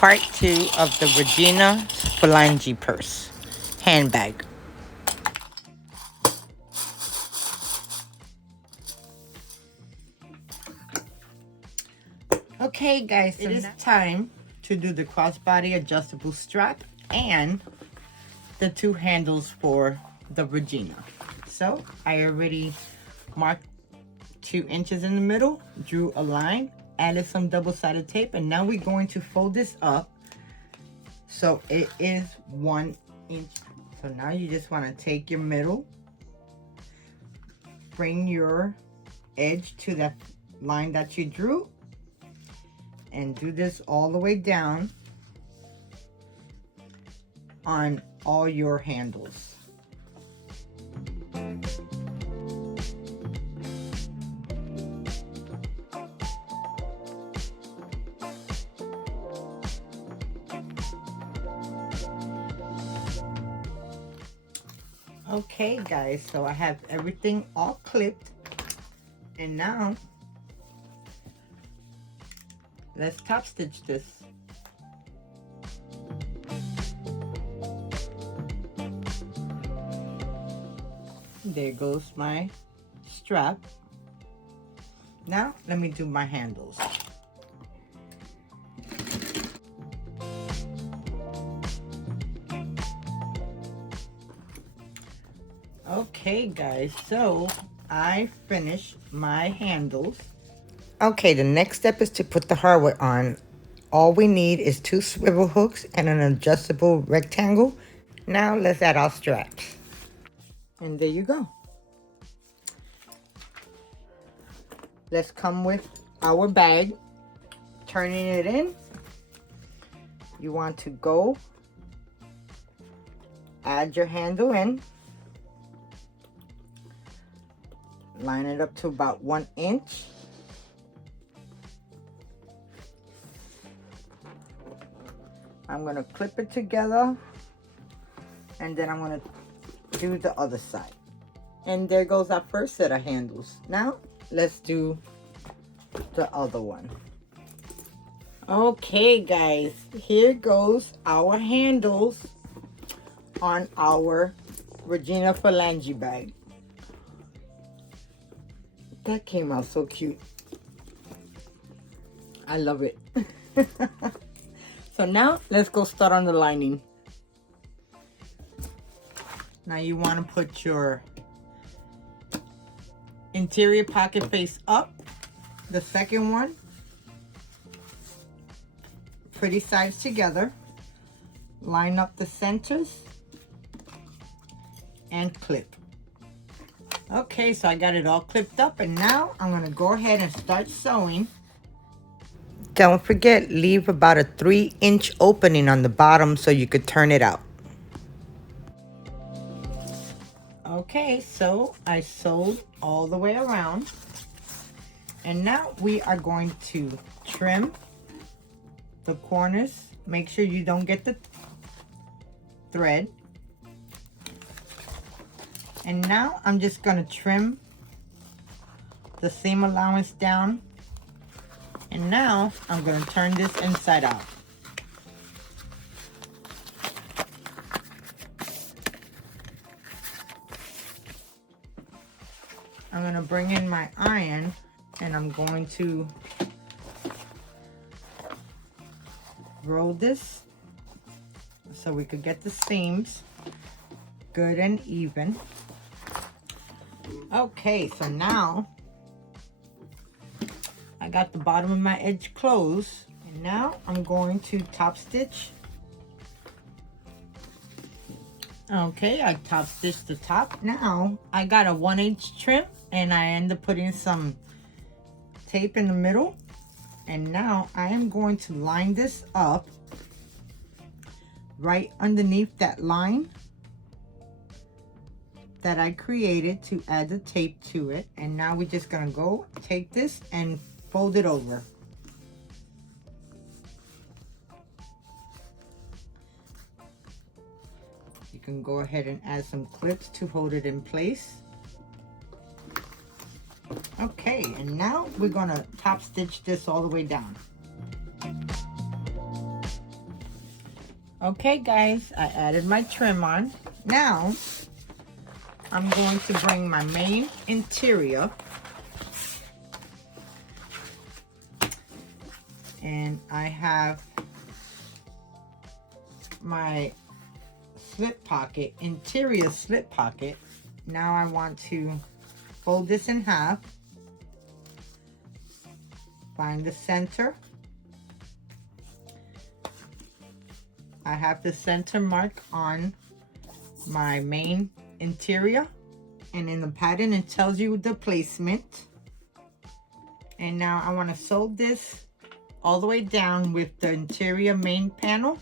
part 2 of the Regina Phalange purse handbag. Okay guys, so it is time to do the crossbody adjustable strap and the 2 handles for the Regina. So I already marked 2 inches in the middle, drew a line, added some double-sided tape, and now we're going to fold this up so it is 1 inch. So now you just want to take your middle, bring your edge to that line that you drew, and do this all the way down on all your handles. Okay guys, so I have everything all clipped, and now let's top stitch this. There goes my strap. Now let me do my handles. Okay guys, so I finished my handles. Okay, the next step is to put the hardware on. All we need is 2 swivel hooks and an adjustable rectangle. Now let's add our straps. And there you go. Let's come with our bag. Turning it in. You want to go, add your handle in. Line it up to about 1 inch. I'm going to clip it together, and then I'm going to do the other side. And there goes our first set of handles. Now let's do the other one. Okay guys, here goes our handles on our Regina Phalange bag. That came out so cute. I love it. So now let's go start on the lining. Now you want to put your interior pocket face up, the second one, pretty sides together, line up the centers, and clip. Okay, so I got it all clipped up, and now I'm going to go ahead and start sewing. Don't forget, leave about a 3-inch opening on the bottom so you could turn it out. Okay, so I sewed all the way around, and now we are going to trim the corners. Make sure you don't get the thread. And now I'm just going to trim the seam allowance down. And now I'm going to turn this inside out. I'm going to bring in my iron, and I'm going to roll this so we could get the seams good and even. Okay, so now I got the bottom of my edge closed, and now I'm going to top stitch. Okay, I top stitched the top. Now I got a 1-inch trim, and I end up putting some tape in the middle, and now I am going to line this up right underneath that line that I created to add the tape to it. And now we're just gonna go take this and fold it over. You can go ahead and add some clips to hold it in place. Okay, and now we're gonna top stitch this all the way down. Okay guys, I added my trim on. Now, I'm going to bring my main interior. And I have my slip pocket, interior slip pocket. Now I want to fold this in half. Find the center. I have the center mark on my main interior, and in the pattern it tells you the placement. And now I want to sew this all the way down with the interior main panel,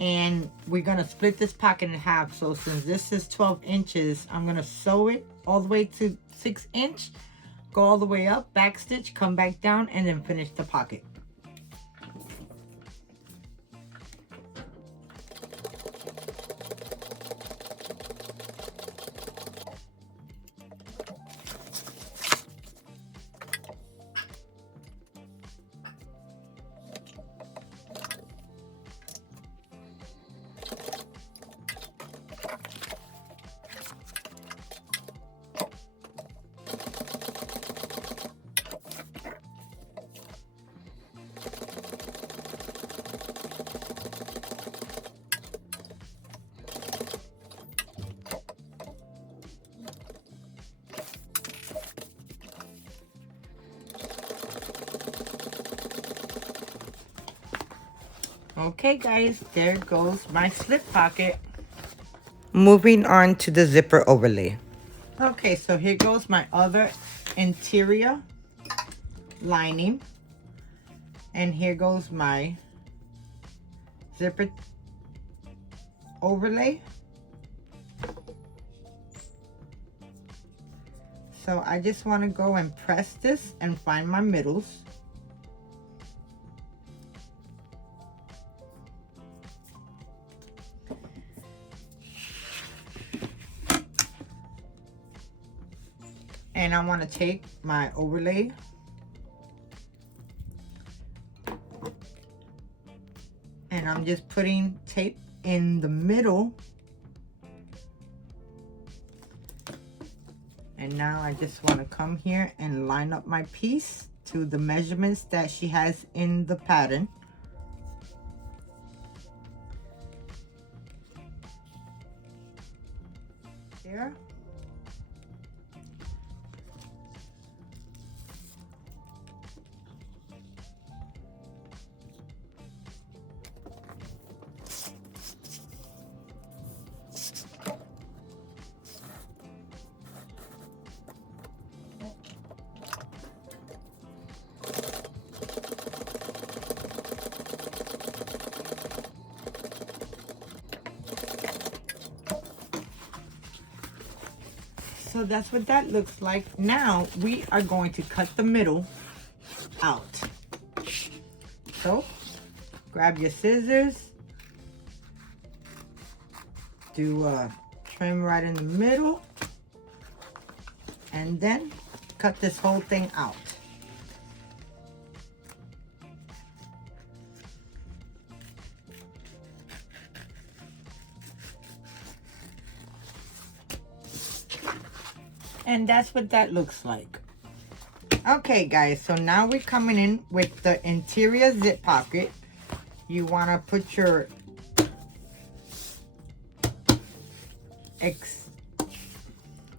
and we're going to split this pocket in half. So since this is 12 inches, I'm going to sew it all the way to 6 inch, go all the way up, back stitch, come back down, and then finish the pocket. Okay guys, there goes my slip pocket. Moving on to the zipper overlay. Okay, so here goes my other interior lining. And here goes my zipper overlay. So I just want to go and press this and find my middles. And I want to take my overlay and I'm just putting tape in the middle. And now I just want to come here and line up my piece to the measurements that she has in the pattern. There. So that's what that looks like. Now we are going to cut the middle out. So grab your scissors, do a trim right in the middle, and then cut this whole thing out. And that's what that looks like. Okay guys, so now we're coming in with the interior zip pocket. You want to put your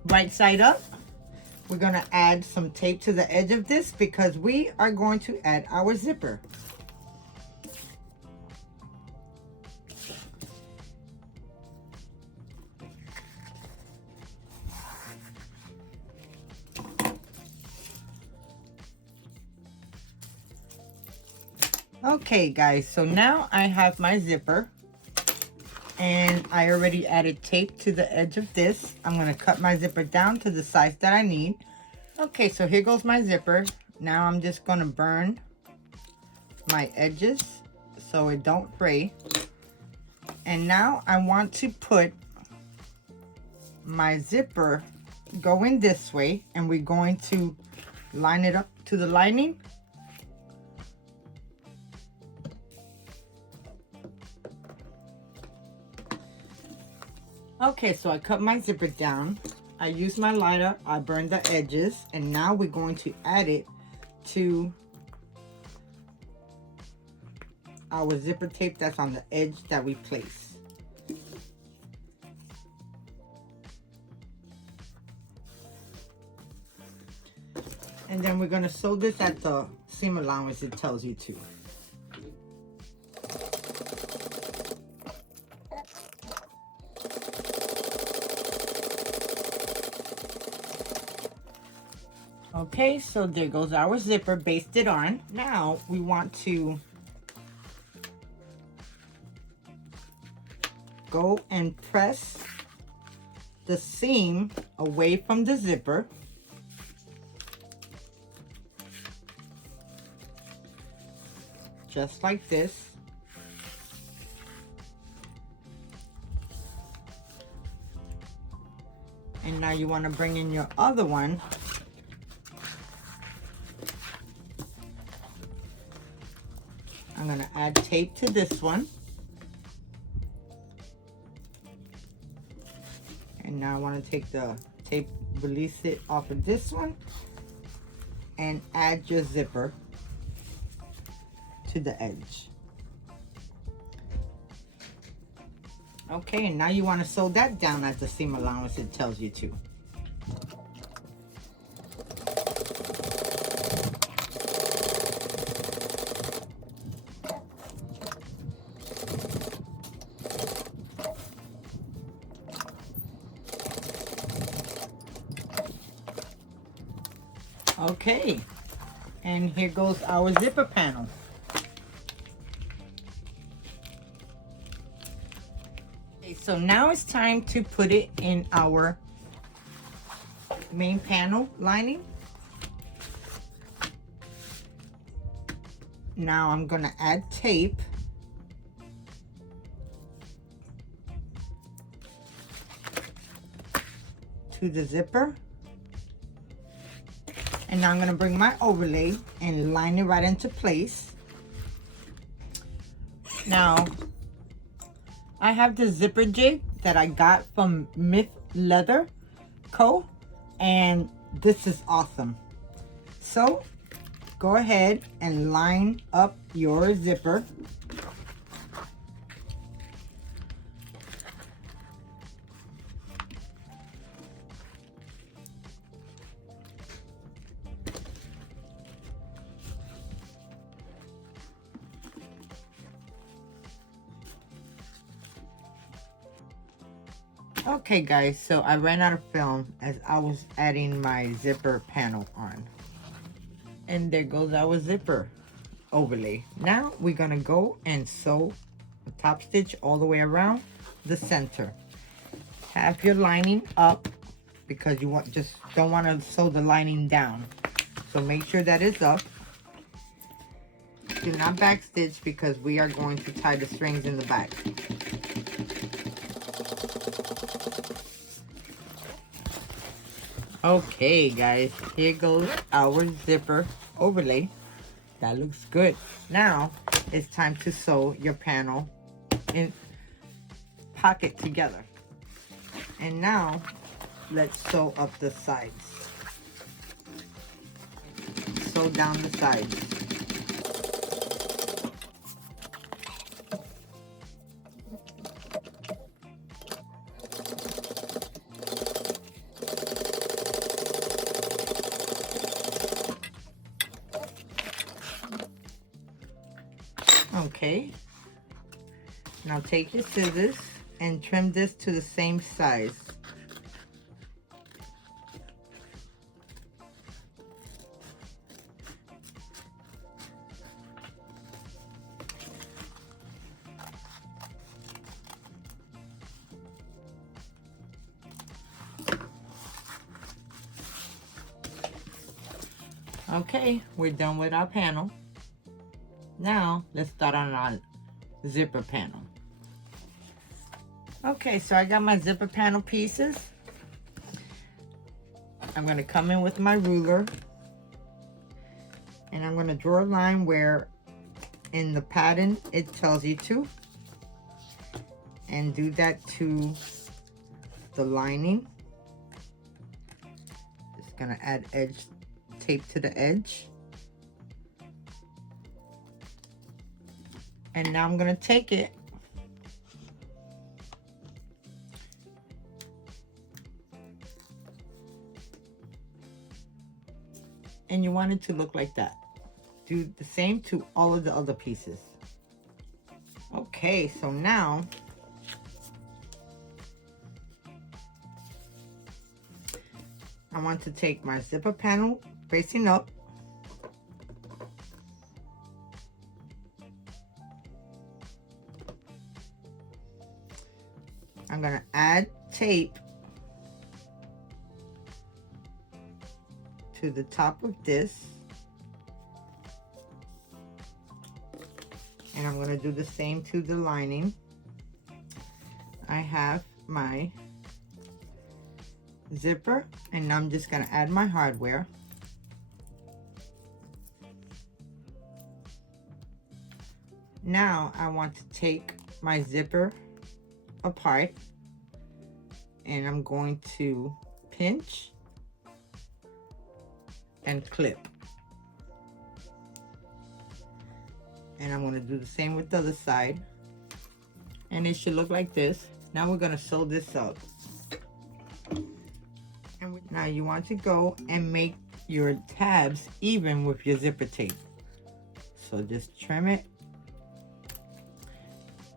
right side up. We're going to add some tape to the edge of this because we are going to add our zipper. Okay guys, so now I have my zipper and I already added tape to the edge of this. I'm going to cut my zipper down to the size that I need. Okay, so here goes my zipper. Now I'm just going to burn my edges so it don't fray. And now I want to put my zipper going this way, and we're going to line it up to the lining. Okay, so I cut my zipper down. I used my lighter, I burned the edges, and now we're going to add it to our zipper tape that's on the edge that we place. And then we're going to sew this at the seam allowance it tells you to. Okay, so there goes our zipper basted on. Now we want to go and press the seam away from the zipper. Just like this. And now you want to bring in your other one. I'm going to add tape to this one. And now I want to take the tape, release it off of this one, and add your zipper to the edge. Okay, and now you want to sew that down at the seam allowance it tells you to. Okay, and here goes our zipper panel. Okay, so now it's time to put it in our main panel lining. Now I'm gonna add tape. To the zipper. And now I'm going to bring my overlay and line it right into place. Now, I have the zipper jig that I got from Myth Leather Co. And this is awesome. So, go ahead and line up your zipper. Okay guys, so I ran out of film as I was adding my zipper panel on. And there goes our zipper overlay. Now we're gonna go and sew the top stitch all the way around the center. Have your lining up because you just don't want to sew the lining down. So make sure that it's up. Do not back stitch because we are going to tie the strings in the back. Okay guys, here goes our zipper overlay. That looks good. Now it's time to sew your panel in pocket together. And now let's sew up the sides. Sew down the sides. Okay, now take your scissors and trim this to the same size. Okay, we're done with our panel. Now, let's start on our zipper panel. Okay, so I got my zipper panel pieces. I'm going to come in with my ruler. And I'm going to draw a line where in the pattern it tells you to. And do that to the lining. Just gonna add edge tape to the edge. And now I'm gonna take it and you want it to look like that. Do the same to all of the other pieces. Okay, so now I want to take my zipper panel facing up. I'm gonna add tape to the top of this. And I'm gonna do the same to the lining. I have my zipper, and I'm just gonna add my hardware. Now I want to take my zipper apart, and I'm going to pinch and clip. And I'm going to do the same with the other side, and it should look like this. Now we're going to sew this up. And now you want to go and make your tabs even with your zipper tape. So just trim it.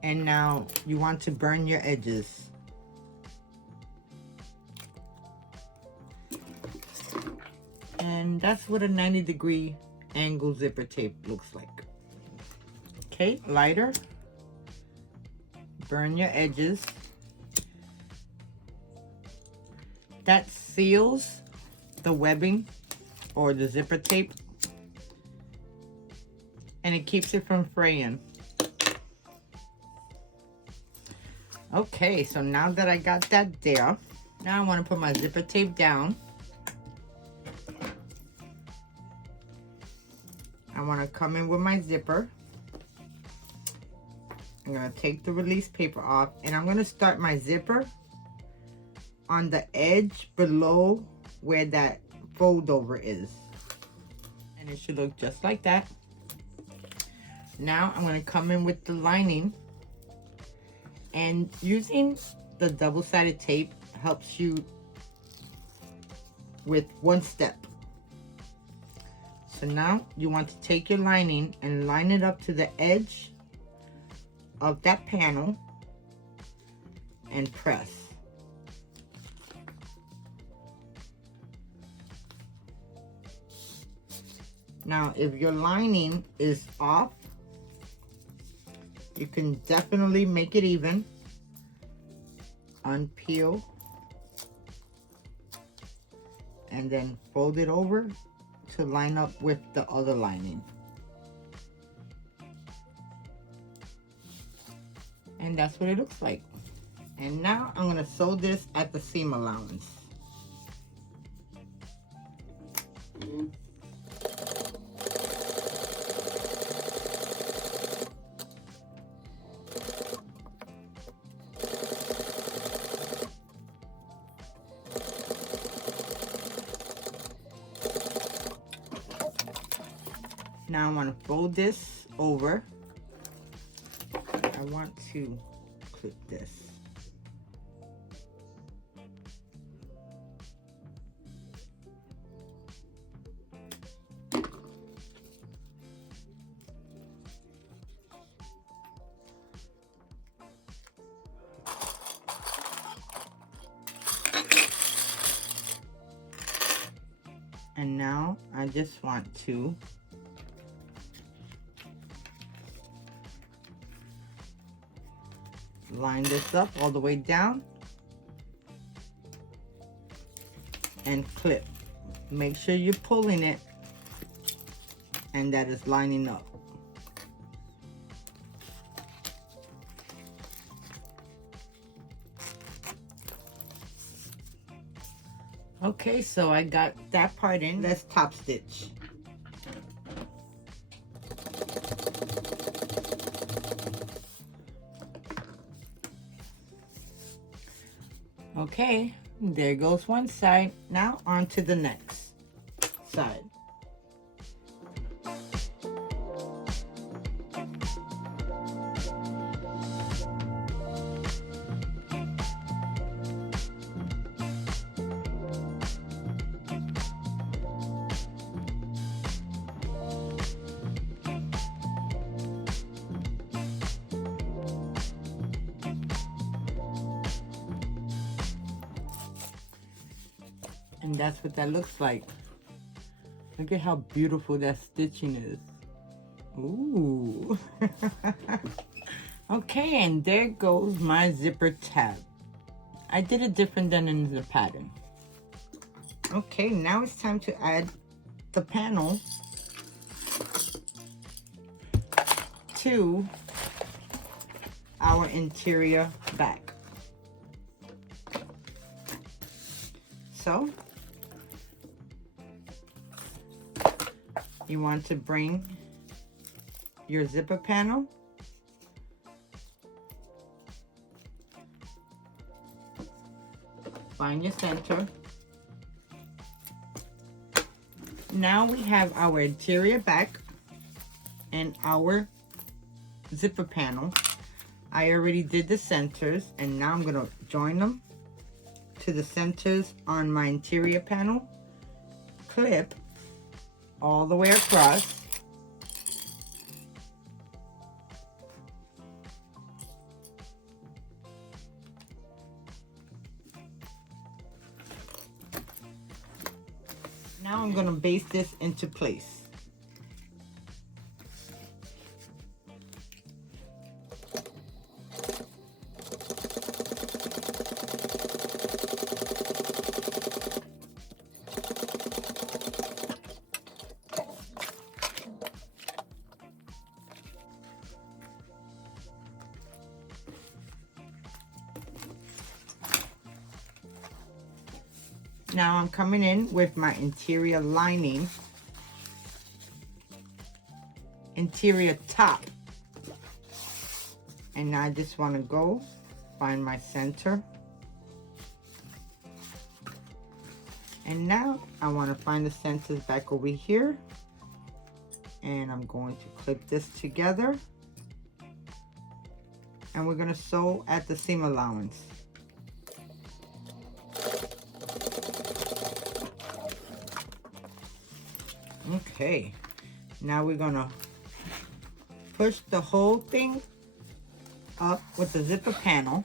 And now you want to burn your edges. And that's what a 90-degree angle zipper tape looks like. Okay, lighter. Burn your edges. That seals the webbing or the zipper tape, and it keeps it from fraying. Okay, so now that I got that there, now I want to put my zipper tape down. I want to come in with my zipper. I'm going to take the release paper off, and I'm going to start my zipper on the edge below where that fold over is. And it should look just like that. Now I'm going to come in with the lining, and using the double-sided tape helps you with one step. So now you want to take your lining and line it up to the edge of that panel and press. Now, if your lining is off, you can definitely make it even. Unpeel and then fold it over to line up with the other lining. And that's what it looks like. And now I'm going to sew this at the seam allowance. Now I want to fold this over. I want to clip this. And now I just want to line this up all the way down and clip. Make sure you're pulling it and that is lining up. Okay, so I got that part in. Let's top stitch. Okay, there goes one side. Now on to the next side. And that's what that looks like. Look at how beautiful that stitching is. Ooh. Okay, and there goes my zipper tab. I did it different than in the pattern. Okay, now it's time to add the panel to our interior back. So, you want to bring your zipper panel find your center. Now we have our interior back and our zipper panel. I already did the centers, and now I'm going to join them to the centers on my interior panel. Clip all the way across. Now I'm going to baste this into place. Now I'm coming in with my interior lining, interior top. And now I just want to go find my center. And now I want to find the centers back over here. And I'm going to clip this together. And we're going to sew at the seam allowance. Okay, now we're gonna push the whole thing up with the zipper panel,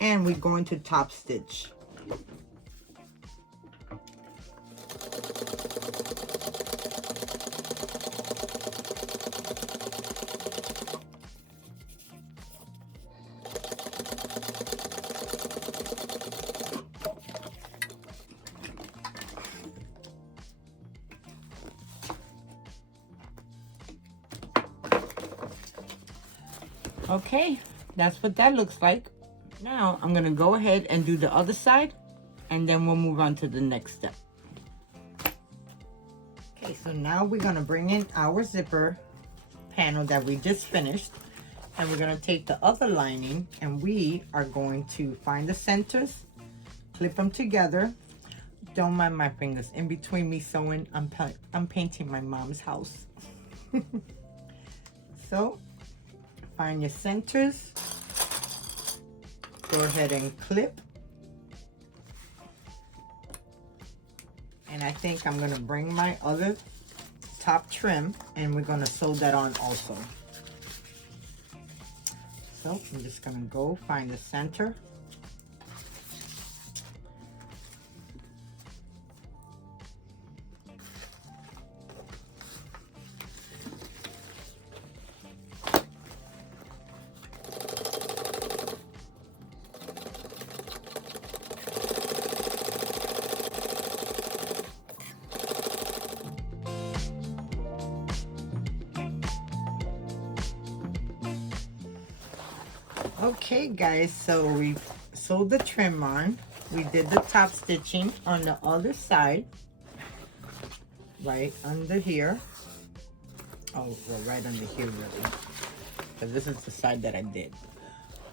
and we're going to top stitch. Okay, that's what that looks like. Now I'm gonna go ahead and do the other side, and then we'll move on to the next step. Okay, so now we're gonna bring in our zipper panel that we just finished, and we're gonna take the other lining, and we are going to find the centers, clip them together. Don't mind my fingers. In between me sewing, I'm painting my mom's house. So, find your centers. Go ahead and clip. And I think I'm gonna bring my other top trim, and we're gonna sew that on also. So I'm just gonna go find the center. Okay guys, so we sewed the trim on. We did the top stitching on the other side, right under here. Oh, well, right under here really, because this is the side that I did.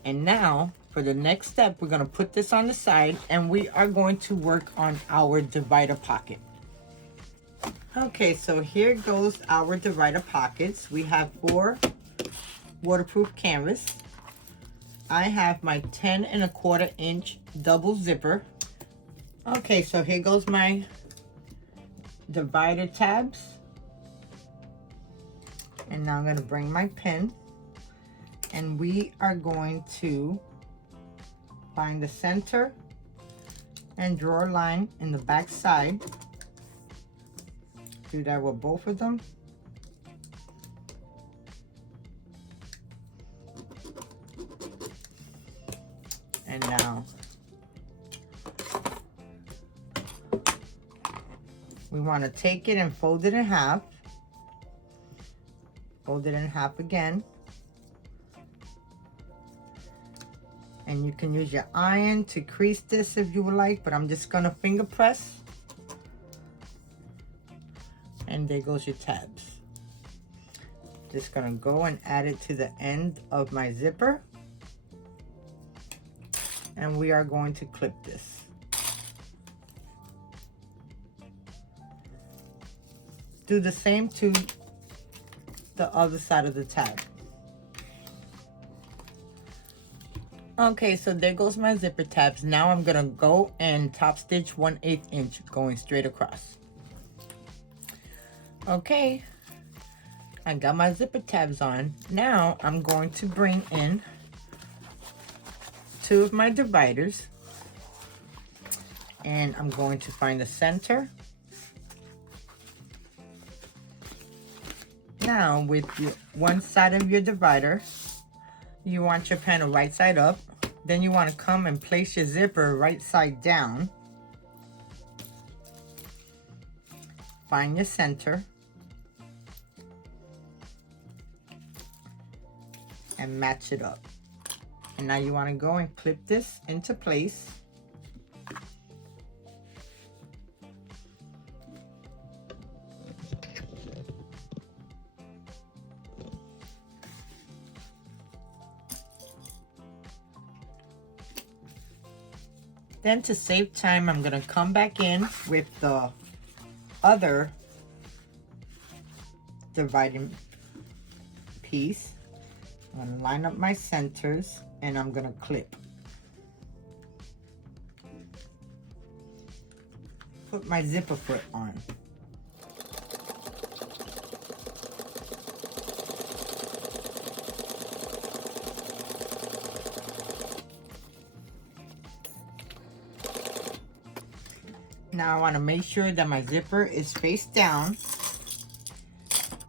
And now for the next step, we're going to put this on the side and we are going to work on our divider pocket. Okay, so here goes our divider pockets. We have 4 waterproof canvas. I have my 10 1/4 inch double zipper. Okay, so here goes my divider tabs. And now I'm going to bring my pen and we are going to find the center and draw a line in the back side. Do that with both of them. And now we want to take it and fold it in half. Fold it in half again. And you can use your iron to crease this if you would like, but I'm just gonna finger press. And there goes your tabs. Just gonna go and add it to the end of my zipper. And we are going to clip this. Do the same to the other side of the tab. Okay, so there goes my zipper tabs. Now I'm gonna go and top stitch 1/8 inch going straight across. Okay, I got my zipper tabs on. Now I'm going to bring in 2 of my dividers and I'm going to find the center. Now with one side of your divider, you want your panel right side up. Then you want to come and place your zipper right side down. Find your center. And match it up. And now you want to go and clip this into place. Then to save time, I'm going to come back in with the other dividing piece. I'm going to line up my centers and I'm going to clip. Put my zipper foot on. Now I want to make sure that my zipper is face down.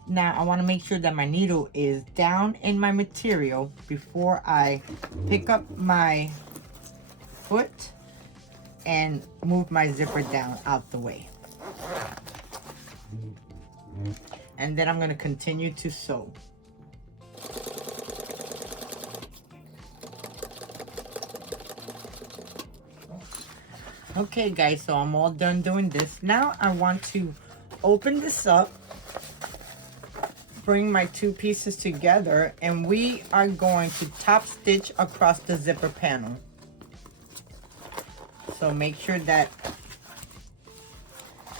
Now I want to make sure that my needle is down in my material before I pick up my foot and move my zipper down out the way. And then I'm going to continue to sew. Okay guys, so I'm all done doing this. Now I want to open this up, bring my 2 pieces together, and we are going to top stitch across the zipper panel. So make sure that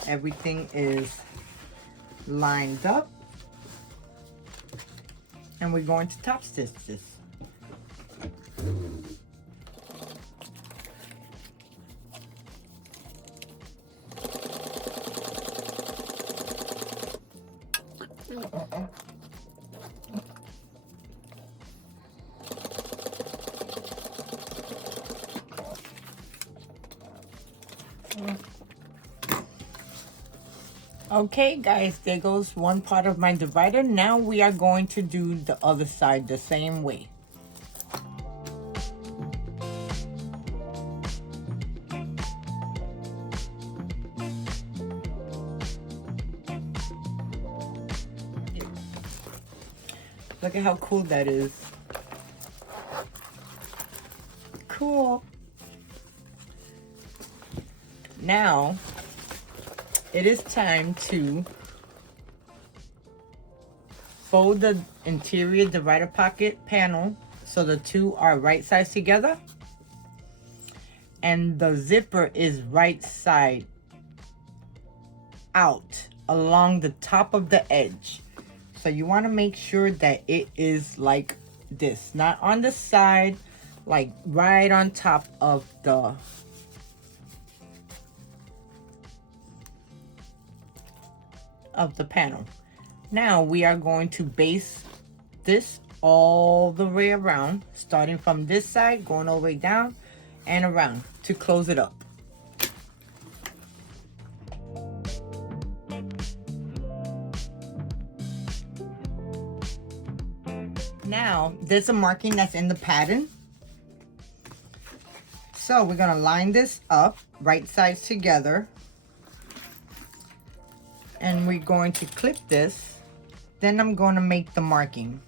everything is lined up. And we're going to top stitch this. Okay guys, there goes one part of my divider. Now we are going to do the other side the same way. Look at how cool that is. Cool. Now it is time to fold the interior divider pocket panel so the two are right sides together, and the zipper is right side out along the top of the edge. So you want to make sure that it is like this, not on the side, like right on top of the panel. Now we are going to base this all the way around, starting from this side, going all the way down and around to close it up. Now there's a marking that's in the pattern, so we're going to line this up right sides together, and we're going to clip this. Then I'm going to make the marking.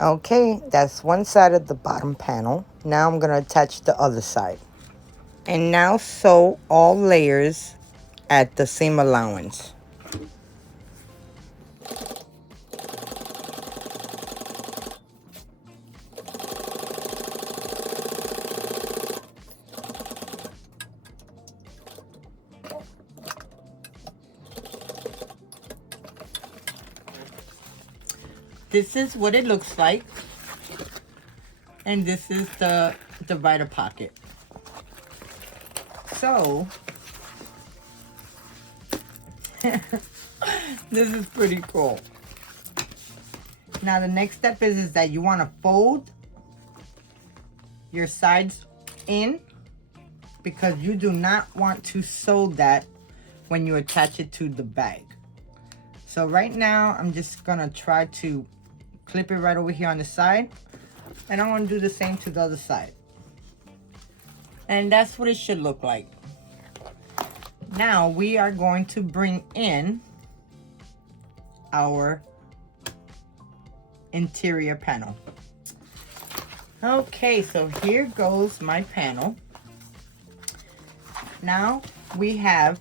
Okay, that's one side of the bottom panel. Now I'm going to attach the other side. And now sew all layers at the seam allowance. This is what it looks like, and this is the divider pocket. So this is pretty cool. Now the next step is that you want to fold your sides in, because you do not want to sew that when you attach it to the bag. So right now I'm just gonna try to clip it right over here on the side, and I'm gonna do the same to the other side. And that's what it should look like. Now we are going to bring in our interior panel. Okay, so here goes my panel. Now we have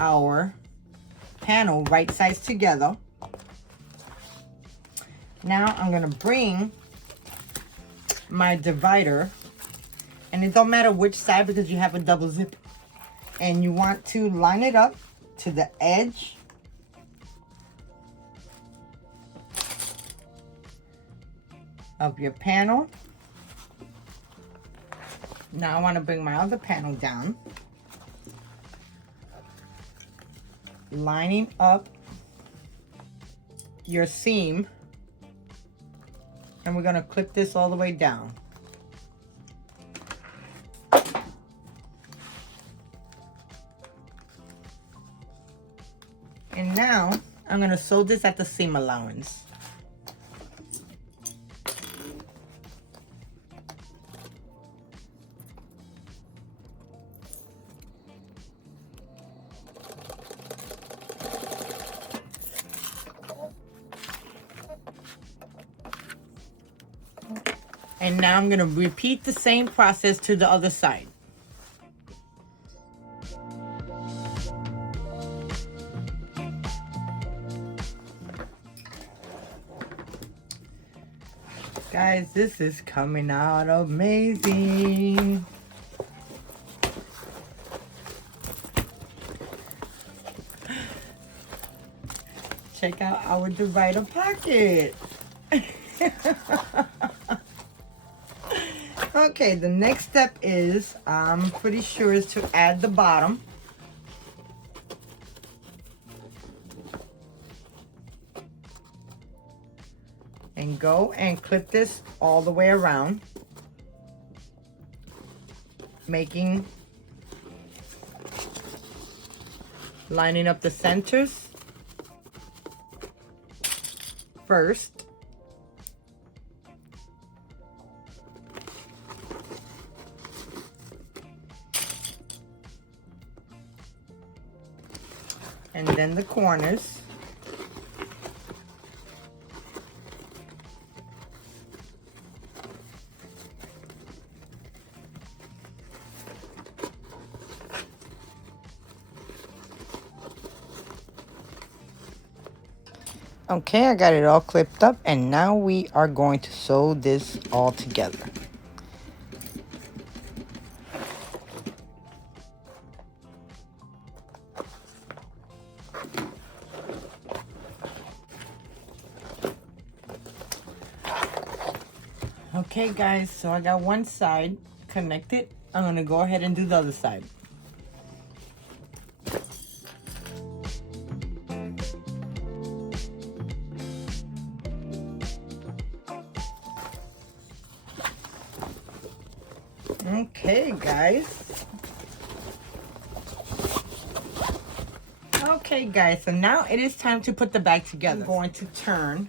our panel right sides together. Now I'm gonna bring my divider, and it don't matter which side because you have a double zip, and you want to line it up to the edge of your panel. Now I want to bring my other panel down, lining up your seam, and we're going to clip this all the way down. And now I'm going to sew this at the seam allowance. And now I'm going to repeat the same process to the other side. Guys, this is coming out amazing. Check out our divider pocket. Okay, the next step is, I'm pretty sure, is to add the bottom. And go and clip this all the way around, lining up the centers first. And then the corners. Okay, I got it all clipped up, and now we are going to sew this all together. Okay guys, so I got one side connected. I'm gonna go ahead and do the other side. Okay guys. Okay guys, so now it is time to put the bag together. I'm going to turn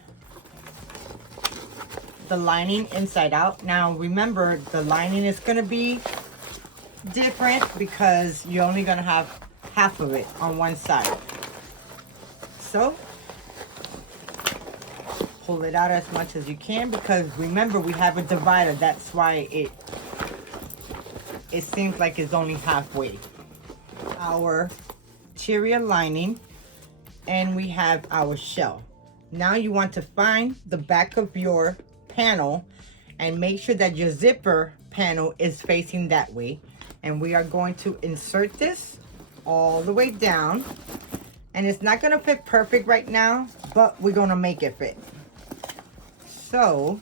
the lining inside out. Now remember, the lining is going to be different because you're only going to have half of it on one side. So pull it out as much as you can, because remember, we have a divider. That's why it seems like it's only halfway. Our interior lining, and we have our shell. Now you want to find the back of your panel and make sure that your zipper panel is facing that way. And we are going to insert this all the way down. And it's not going to fit perfect right now, but we're going to make it fit. So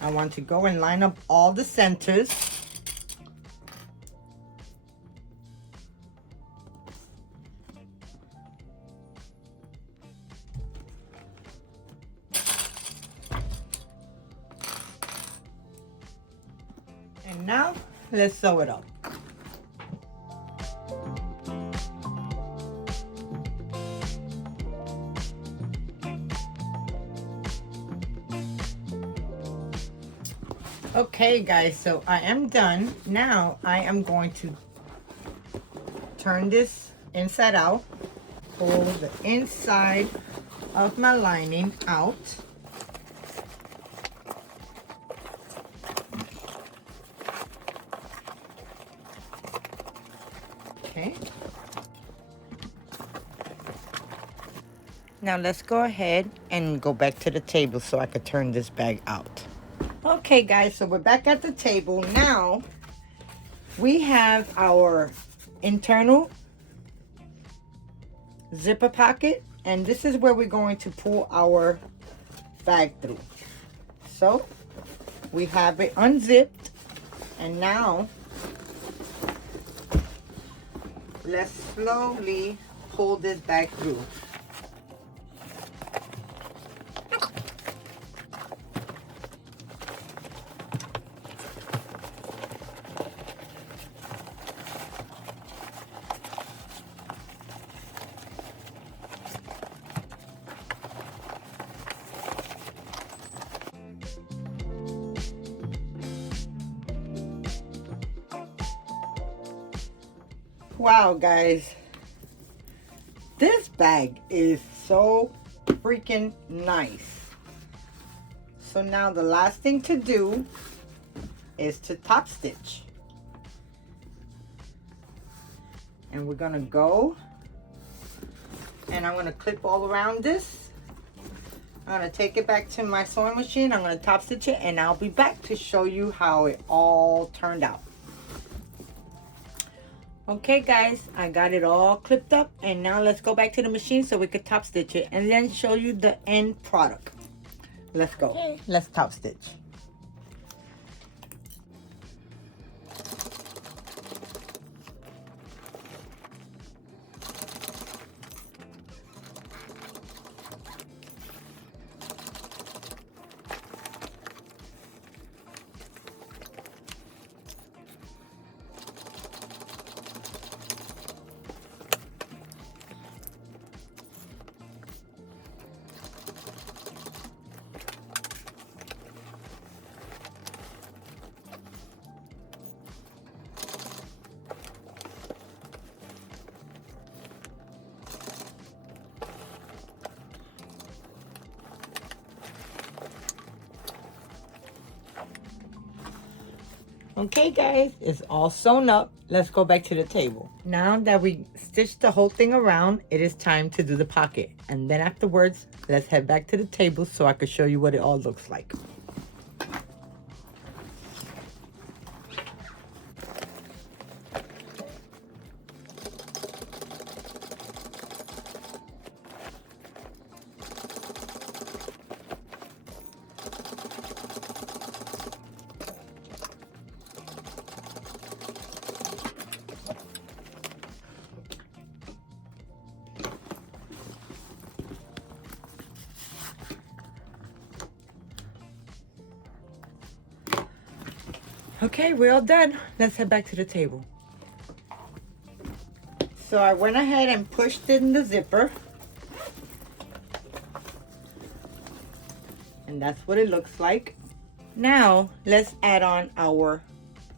I want to go and line up all the centers. And now let's sew it up. Okay guys, so I am done. Now I am going to turn this inside out, pull the inside of my lining out. Okay. Now let's go ahead and go back to the table so I could turn this bag out. Okay guys, so we're back at the table. Now we have our internal zipper pocket, and this is where we're going to pull our bag through. So we have it unzipped, and now let's slowly pull this bag through. Wow guys, this bag is so freaking nice. So now the last thing to do is to top stitch. And we're gonna go, and I'm gonna clip all around this. I'm gonna take it back to my sewing machine. I'm gonna top stitch it, and I'll be back to show you how it all turned out. Okay guys, I got it all clipped up, and now let's go back to the machine so we could top stitch it and then show you the end product. Let's go. Okay. Let's top stitch. Okay guys, it's all sewn up. Let's go back to the table. Now that we stitched the whole thing around, it is time to do the pocket. And then afterwards, let's head back to the table so I can show you what it all looks like. Okay, we're all done. Let's head back to the table. So I went ahead and pushed in the zipper. And that's what it looks like. Now, let's add on our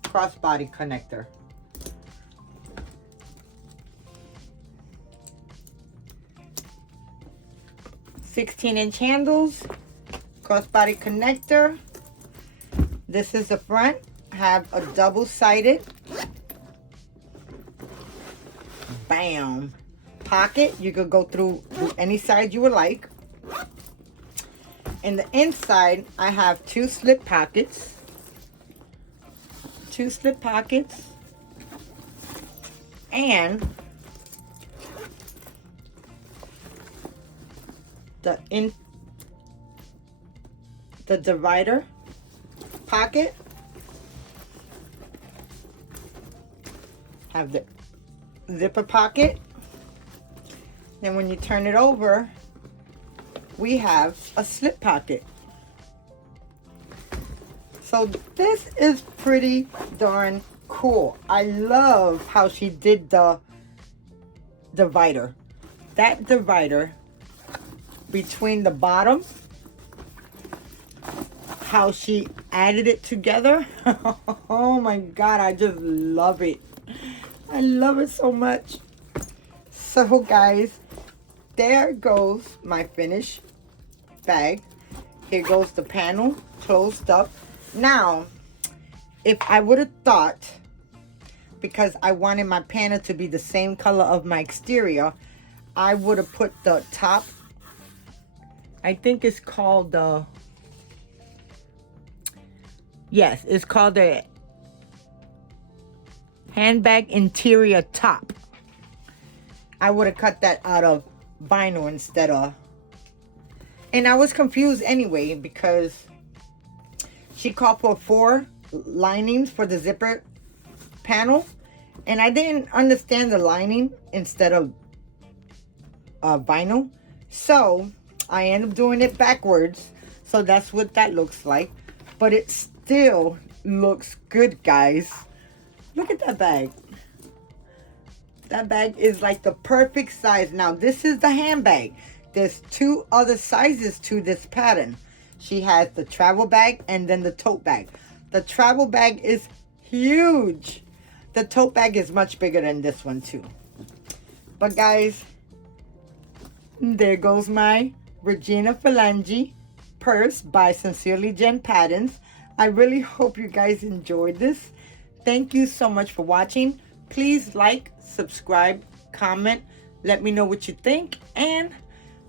crossbody connector. "16" handles, crossbody connector. This is the front. Have a double-sided bam pocket. You could go through any side you would like. In the inside, I have two slip pockets. And the divider pocket. Have the zipper pocket. Then when you turn it over, we have a slip pocket. So this is pretty darn cool. I love how she did the divider. That divider between the bottom, how she added it together. Oh my God, I just love it. I love it so much. So guys, there goes my finished bag. Here goes the panel closed up. Now, if I would have thought, because I wanted my panel to be the same color of my exterior, I would have put the top, I think it's called the, yes, it's called the handbag interior top. I would have cut that out of vinyl instead of, and I was confused anyway because she called for 4 linings for the zipper panel, and I didn't understand the lining instead of vinyl, so I ended up doing it backwards. So that's what that looks like, but it still looks good, guys. Look at that bag. That bag is like the perfect size. Now, this is the handbag. There's 2 other sizes to this pattern. She has the travel bag and then the tote bag. The travel bag is huge. The tote bag is much bigger than this one too. But guys, there goes my Regina Phalange purse by Sincerely Jen Patterns. I really hope you guys enjoyed this. Thank you so much for watching. Please like, subscribe, comment, let me know what you think, and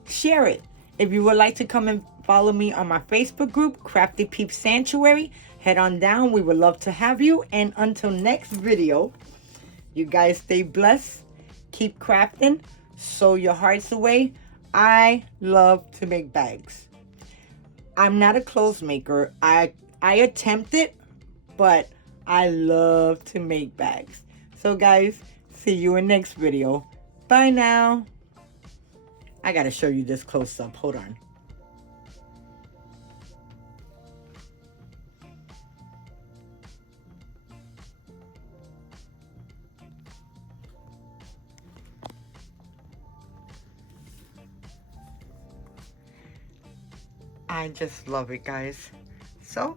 share it. If you would like to come and follow me on my Facebook group, Crafty Peeps Sanctuary, head on down. We would love to have you. And until next video, you guys stay blessed, keep crafting, sew your hearts away. I love to make bags. I'm not a clothes maker. I attempt it, but I love to make bags. So guys, see you in next video. Bye now. I gotta show you this close up. Hold on. I just love it, guys. So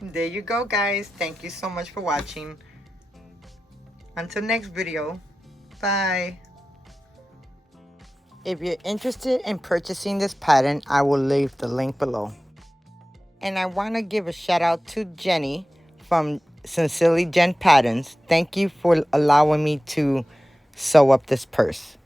there you go, guys. Thank you so much for watching. Until next video, bye. If you're interested in purchasing this pattern, I will leave the link below. And I want to give a shout out to Jenny from Sincerely Jen Patterns. Thank you for allowing me to sew up this purse.